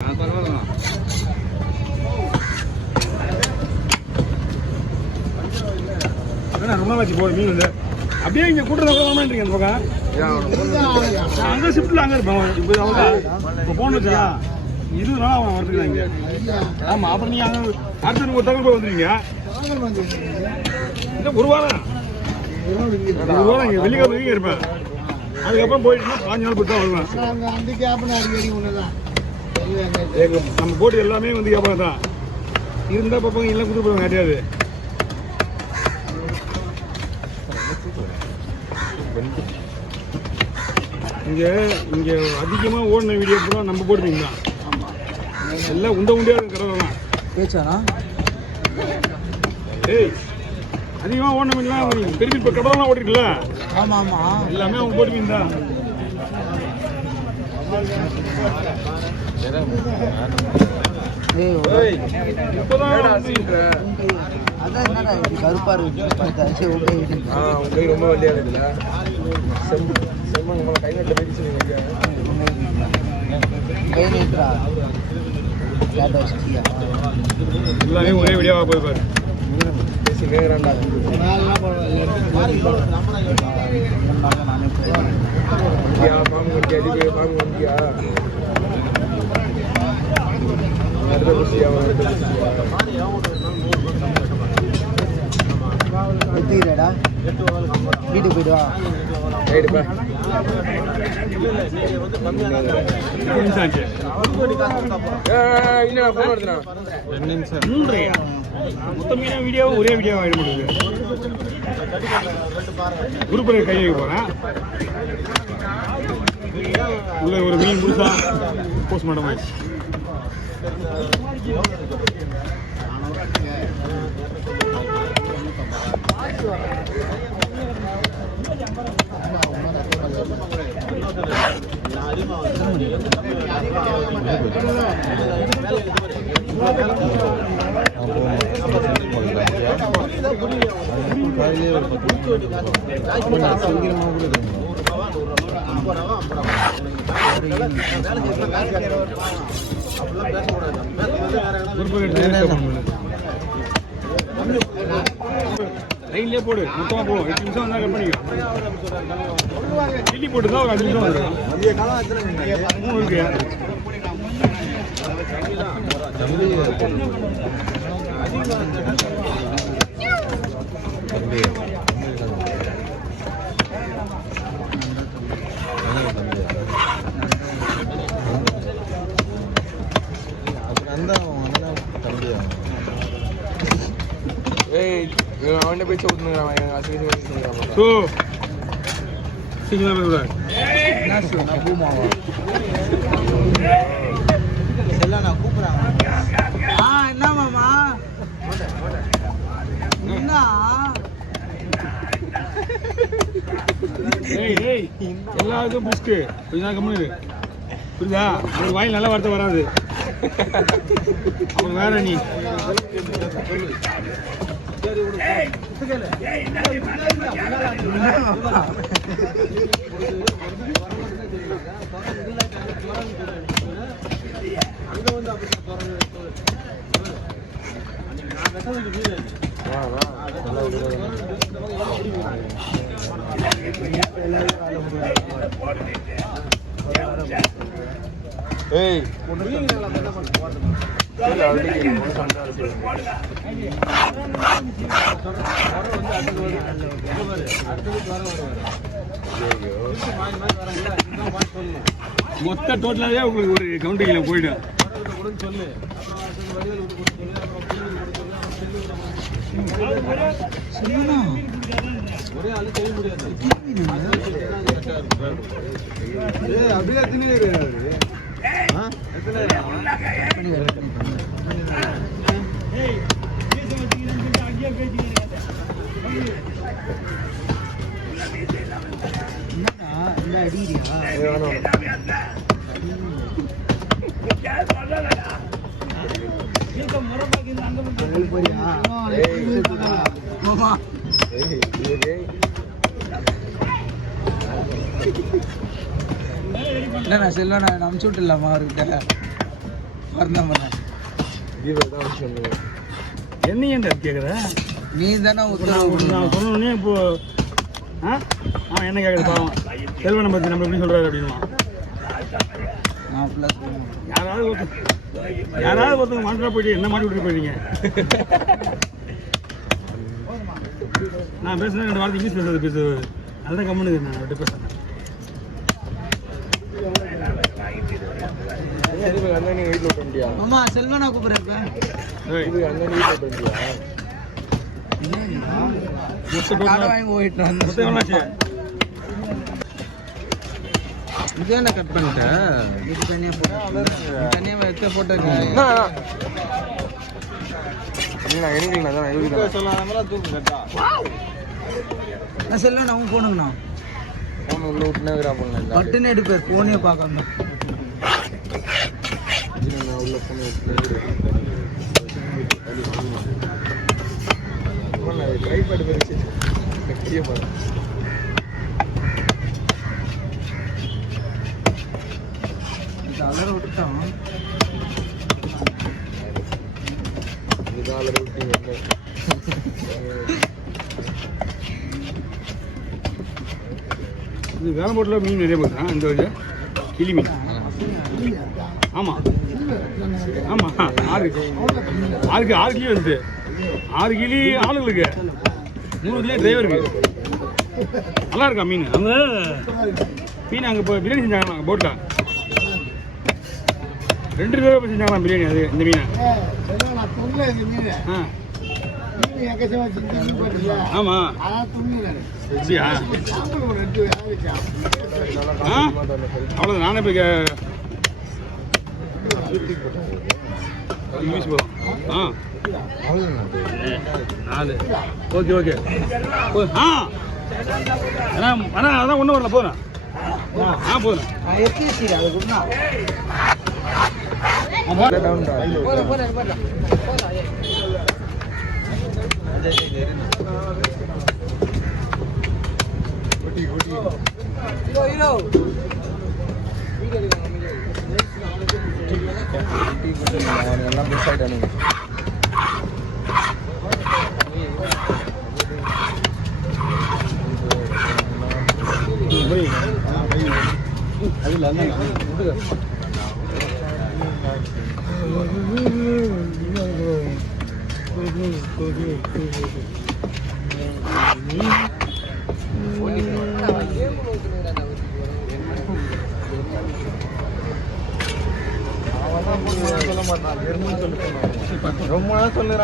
ரொம்ப வச்சு போய் மீன் வந்து அப்படியே இங்கே கூட்டுறத வேண்டான்றீங்க அந்த பக்கம் அங்கே ஷிஃப்ட்டில் அங்கே இருப்பேன் இப்போ அவங்க இப்போ ஃபோன் வச்சா 20 நாள் அவன் வரதுக்குதான் இங்கே. ஆமாம், அப்புறம் நீங்கள் அங்கே அடுத்த ஒரு தகவல் போய் வந்துடுவீங்க. இல்லை ஒரு வாரம் இங்கே வெள்ளிக்கிழமை இங்கே இருப்பேன். அதுக்கப்புறம் போயிட்டுனா 5 நாள் போட்டு தான் வருவேன். நம்ம போட்டு எல்லாமே வந்து வியாபாரம் தான் இருந்தால் பார்ப்பாங்க, எல்லாம் கொடுத்து போவாங்க கிடையாது. இங்கே அதிகமாக ஓடின வீடியோ கூட நம்ம போடுவீங்க தான். எல்லாம் உண்டியா கடை தான் பேச்சானா. ஏய், அதிகமாக ஓடின மீன்லாம் பெரிய பெரிய கடலாம் ஓட்டிருக்குல்ல. ஆமாம் ஆமாம், எல்லாமே அவங்க போடுவீங்க தான். அதான் என்னடா கருப்பா இருக்கு ரொம்ப வண்டியா இருக்குல்ல. எல்லாமே ஒரே வீடியோவா போய் பாரு. எடுத்துக்கிறேடா, வீட்டுக்கு போயிட்டு வா. மொத்தம் வீடியோ ஒரே வீடியோ ஆகிட முடியுது. குரூப் கை வைக்க போறேன். உள்ள ஒரு மீன் முழுசா போஸ்ட்மார்ட்டம் ஆயிடுச்சு. லைன்லேயே போடு, மொத்தமாக போடும். 8 நிமிஷம் வந்தால் கட் பண்ணிக்கலாம். கிள்ளி போட்டு தான் ஒரு 5 நிமிஷம் வந்துடும். 3 இருக்கு. அவனே போய் சொல்லுங்க. என்ன மாமா என்ன எல்லாருக்கும் புஸ்கு கொஞ்ச நாள் கம்மனு புரியுதா? ஒரு வாயில் நல்ல வார்த்தை வராது. அவங்க வேற நீ ஏய் மொத்த டோட்டலாவே உங்களுக்கு ஒரு கவுண்டிங்ல போயிடும். ஒரே ஆளு செய்ய முடியாது. அப்படியே என்ன செல்வா நான் அனுப்பிச்சு விட்டுலாமா அவர்கிட்ட பறந்தான் பண்ண வீரர் தான் வச்சு வந்தது. என்ன ஏன்டா கேட்குற? நீ தானே நான் உத்தரவு சொன்னோடனே இப்போ அவன் என்ன கேட்குறது பாவம், செல்வனை பற்றி நம்ம எப்படி சொல்கிறாரு அப்படின்வான். நான் ப்ளஸ் யாராவது ஒருத்தங்க மாட்டா போயிட்டு என்ன மாட்டி விட்டு போயிட்டீங்க. நான் பேசுனேன் 2 வார்த்தை இங்கிலீஷ் பேசுறது நல்லா கம்முன்னு நான் அவர்கிட்ட பேசுறேன். இதுக்கு அண்ணன் நீ வீட்டில் விட்டு வண்டியா? மாமா செல்வனா கூப்பிடுறப்ப இதுக்கு அண்ணன் வீட்டில் விட்டு வண்டியா? கடை வாங்கி போயிட்டு வந்தேன். இது என்ன கட் பண்ணிட்டேன்? இது தனியாக போட்டு தனியாக எடுத்து போட்டுருக்கேன். எனக்கு நான் நான் செல்வன் அவன் போனுங்கண்ணா ஃபோன் உள்ள விட்டுனே பண்ணல. பட்டுன்னு எடுப்பார் ஃபோனே பார்க்காம. நான் உள்ள ஃபோன் விட்டு ட்ரைபேட் வச்சு கையை பாரு. இது அலற விட்டுட்டான். இதால விட்டீங்க. இது வேலம்போட்டில் மீன் நிறைய போட்டுறான். இந்த வழி கிளி மீன். ஆமாம் ஆமாம் 6 கிலோ வந்து 6 கிலி ஆளுங்களுக்கு 3 கிலோ டிரைவருக்கு. நல்லா இருக்கா மீன்? அந்த மீன் அங்கே இப்போ பிரியாணி செஞ்சாங்க போட்டில் 2 கிலோ செஞ்சாங்களாம் பிரியாணி. அது இந்த மீனை ஆமாம் அப்படியா? அவ்வளோதான். நானே போய் இங்கிலீஷ் போதும். 4 ஓகே அண்ணா அதான் ஒன்றும் வரல போதும். போதும். எத்தி அது குண்ணா எல்லாம் மிஸ் ஆகிட்டானுங்க. ரொம்ப நாள் சொல்லுறான்.